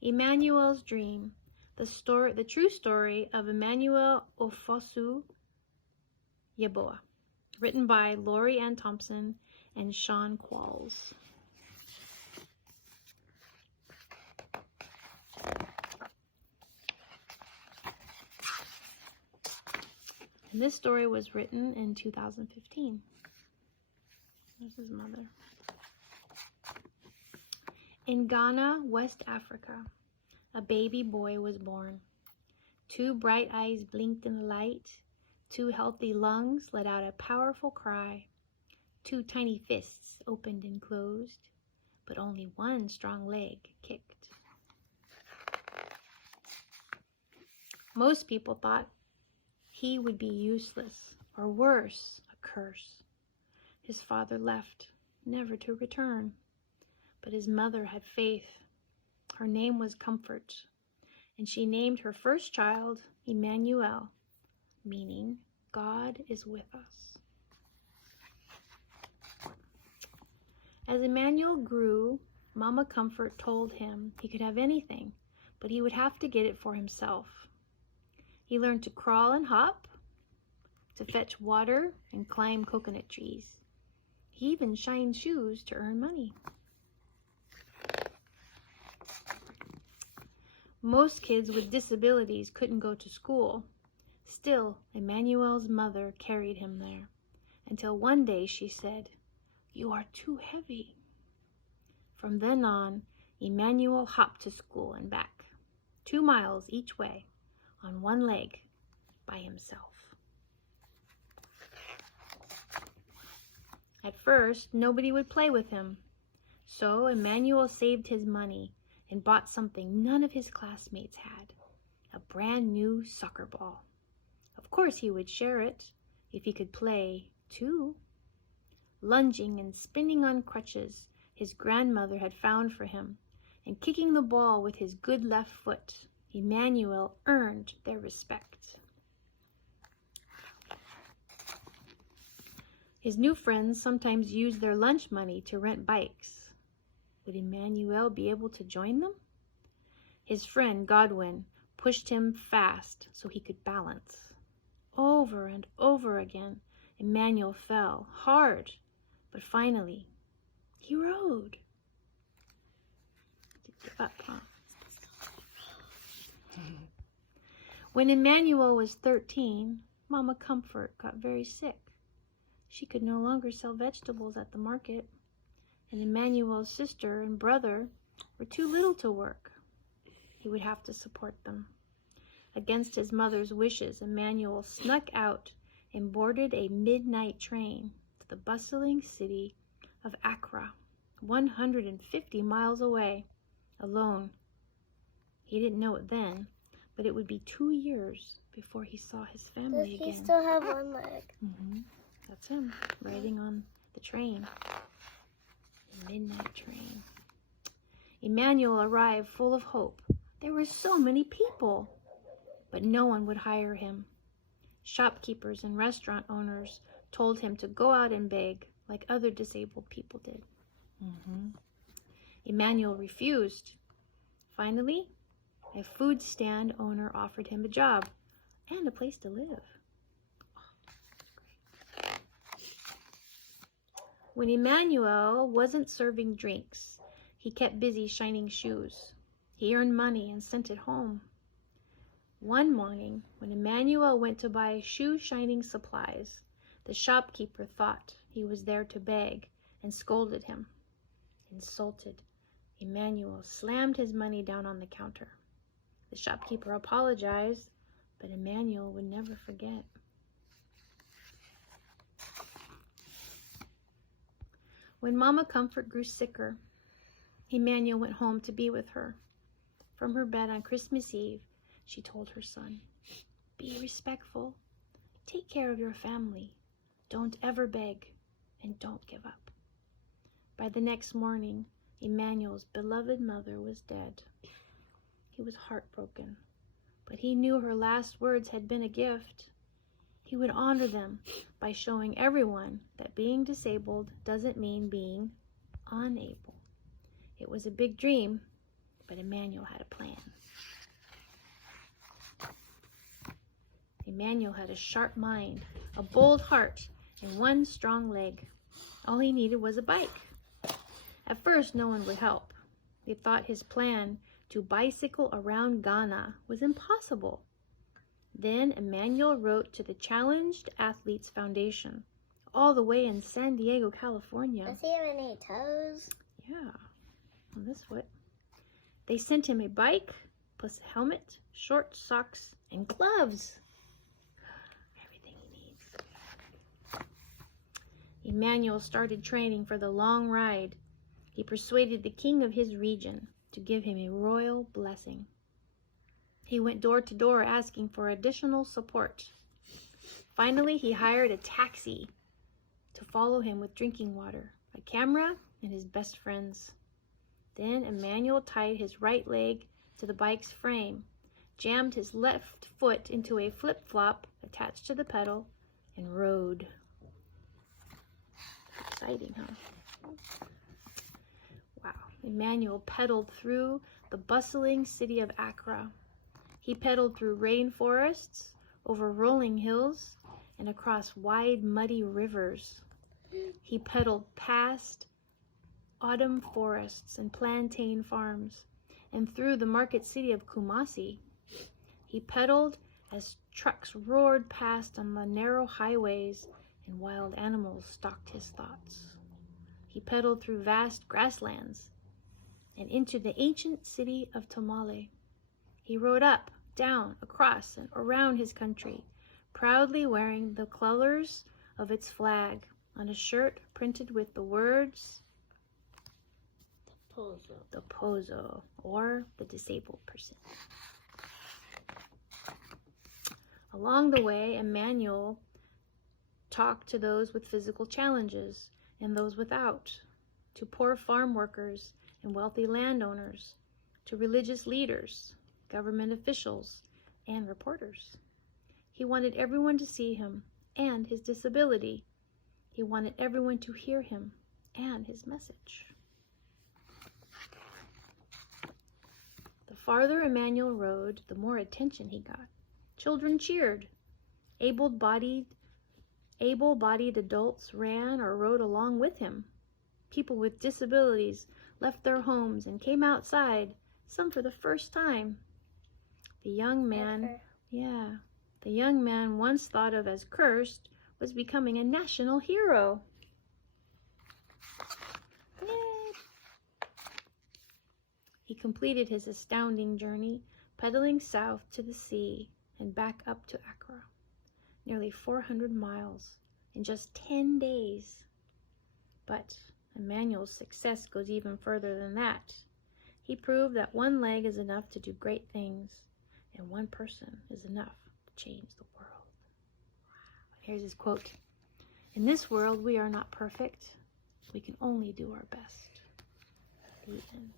Emmanuel's Dream, the true story of Emmanuel Ofosu Yeboah, written by Laurie and Thompson and squalls. And this story was written in 2015. There's his mother. In Ghana, West Africa, a baby boy was born. 2 bright eyes blinked in the light. 2 healthy lungs let out a powerful cry. 2 tiny fists opened and closed, but only 1 strong leg kicked. Most people thought he would be useless, or worse, a curse. His father left, never to return. But his mother had faith. Her name was Comfort, and she named her first child Emmanuel, meaning God is with us. As Emmanuel grew, Mama Comfort told him he could have anything, but he would have to get it for himself. He learned to crawl and hop, to fetch water and climb coconut trees. He even shined shoes to earn money. Most kids with disabilities couldn't go to school. Still, Emmanuel's mother carried him there, until one day she said, "You are too heavy." From then on, Emmanuel hopped to school and back, 2 miles each way, on 1 leg, by himself. At first, nobody would play with him, so Emmanuel saved his money and bought something none of his classmates had, a brand new soccer ball. Of course he would share it, if he could play, too. Lunging and spinning on crutches his grandmother had found for him, and kicking the ball with his good left foot, Emmanuel earned their respect. His new friends sometimes used their lunch money to rent bikes. Would Emmanuel be able to join them? His friend Godwin pushed him fast so he could balance. Over and over again, Emmanuel fell hard, but finally, he rode. Give up, huh? When Emmanuel was 13, Mama Comfort got very sick. She could no longer sell vegetables at the market, and Emmanuel's sister and brother were too little to work. He would have to support them. Against his mother's wishes, Emmanuel snuck out and boarded a midnight train to the bustling city of Accra, 150 miles away, alone. He didn't know it then, but it would be 2 years before he saw his family again. Does he still have 1 leg? Mm-hmm. That's him, riding on the train. The midnight train. Emmanuel arrived full of hope. There were so many people, but no one would hire him. Shopkeepers and restaurant owners told him to go out and beg like other disabled people did. Emmanuel refused. Finally, a food stand owner offered him a job and a place to live. When Emmanuel wasn't serving drinks, he kept busy shining shoes. He earned money and sent it home. One morning, when Emmanuel went to buy shoe shining supplies, the shopkeeper thought he was there to beg and scolded him. Insulted, Emmanuel slammed his money down on the counter. The shopkeeper apologized, but Emmanuel would never forget. When Mama Comfort grew sicker, Emmanuel went home to be with her. From her bed on Christmas Eve, she told her son, "Be respectful, take care of your family, don't ever beg, and don't give up." By the next morning, Emmanuel's beloved mother was dead. He was heartbroken, but he knew her last words had been a gift. He would honor them by showing everyone that being disabled doesn't mean being unable. It was a big dream, But Emmanuel had a plan. Emmanuel had a sharp mind, a bold heart, and one strong leg. All he needed was a bike. At first, no one would help. They thought his plan to bicycle around Ghana was impossible. Then Emmanuel wrote to the Challenged Athletes Foundation, all the way in San Diego, California. Does he have any toes? Yeah, on this foot. They sent him a bike, plus a helmet, short socks, and gloves. Everything he needs. Emmanuel started training for the long ride. He persuaded the king of his region to give him a royal blessing. He went door to door asking for additional support. Finally, he hired a taxi to follow him with drinking water, a camera, and his best friends. Then Emmanuel tied his right leg to the bike's frame, jammed his left foot into a flip-flop attached to the pedal, and rode. Exciting, huh? Wow. Emmanuel pedaled through the bustling city of Accra. He pedaled through rainforests, over rolling hills, and across wide, muddy rivers. He pedaled past autumn forests and plantain farms, and through the market city of Kumasi. He pedaled as trucks roared past on the narrow highways and wild animals stalked his thoughts. He pedaled through vast grasslands and into the ancient city of Tamale. He rode up, down, across, and around his country, proudly wearing the colors of its flag on a shirt printed with the words the Pozo, or the disabled person. Along the way, Emmanuel talked to those with physical challenges and those without, to poor farm workers and wealthy landowners, to religious leaders, government officials, and reporters. He wanted everyone to see him and his disability. He wanted everyone to hear him and his message. The farther Emmanuel rode, the more attention he got. Children cheered. Able-bodied adults ran or rode along with him. People with disabilities left their homes and came outside, some for the first time. The young man, the young man once thought of as cursed was becoming a national hero. Yay. He completed his astounding journey, pedaling south to the sea and back up to Accra, nearly 400 miles in just 10 days. But Emmanuel's success goes even further than that. He proved that one leg is enough to do great things, and one person is enough to change the world. Here's his quote. In this world, we are not perfect. We can only do our best. The end.